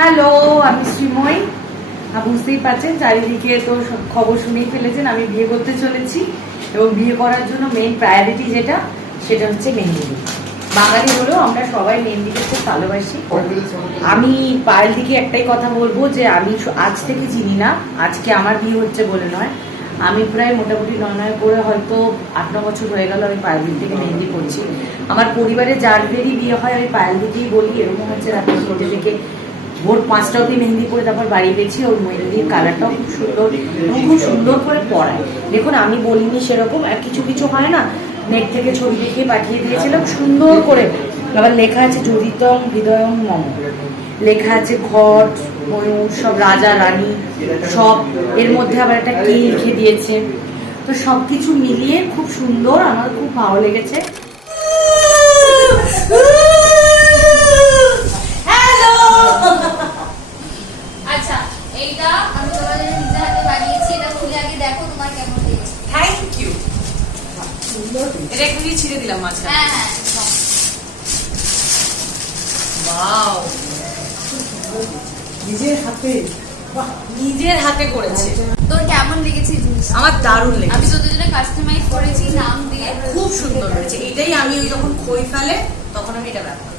Hello, আমি শ্রীময়ী। বুঝতেই পারছেন চারিদিকে তো খবর শুনেই ফেলেছেন, আমি বিয়ে করতে চলেছি এবং বিয়ে করার জন্য মেইন প্রায়োরিটি সেটা হচ্ছে মেহেন্দি। বাঙালি হলেও আমরা সবাই মেহেন্দিকে খুব ভালোবাসি। আমি পায়েলদিকে একটাই কথা বলবো যে আমি আজ থেকে চিনি না, আজকে আমার বিয়ে হচ্ছে বলে নয়, আমি প্রায় মোটামুটি নয় করে হয়তো 8-9 বছর হয়ে গেল আমি পায়েলদিক থেকে মেহেন্দি করছি। আমার পরিবারে যার বেরই বিয়ে হয় আমি পায়েলদিকেই বলি, এরকম হচ্ছে রাত্রি 3টে থেকে ভোর 5টা অবধি মেহেন্দি করে তারপর বাড়ি পেয়েছি। ওর মেহেন্দির কালারটাও খুব সুন্দর এবং খুব সুন্দর করে পড়ায়। দেখুন আমি বলিনি সেরকম, আর কিছু কিছু হয় না, নেট থেকে ছবি দেখে পাঠিয়ে দিয়েছিলাম সুন্দর করে। আবার লেখা আছে যদিতং হৃদয়ং মম, লেখা আছে ঘট ময়ূর সব রাজা রানী সব, এর মধ্যে আবার একটা কে লিখে দিয়েছে। তো সব কিছু মিলিয়ে খুব সুন্দর, আমার খুব ভালো লেগেছে। আচ্ছা, এইটা আমি তোমাদের নিজের হাতে বানিয়েছি। এটা খুলে আগে দেখো তোমার কেমন হয়েছে। Thank you. এটা একটু ছিঁড়ে দিলাম মাঝখানে। হ্যাঁ হ্যাঁ, ওয়াও, নিজের হাতে করেছে। তোর কেমন লেগেছে জিনিস? আমার দারুণ লেগেছে। আমি তোদের জন্য কাস্টমাইজ করেছি নাম দিয়ে। খুব সুন্দর হয়েছে। এটাই আমি ওই যখন খই ফেলে তখন আমি এটা ব্যবহার করি।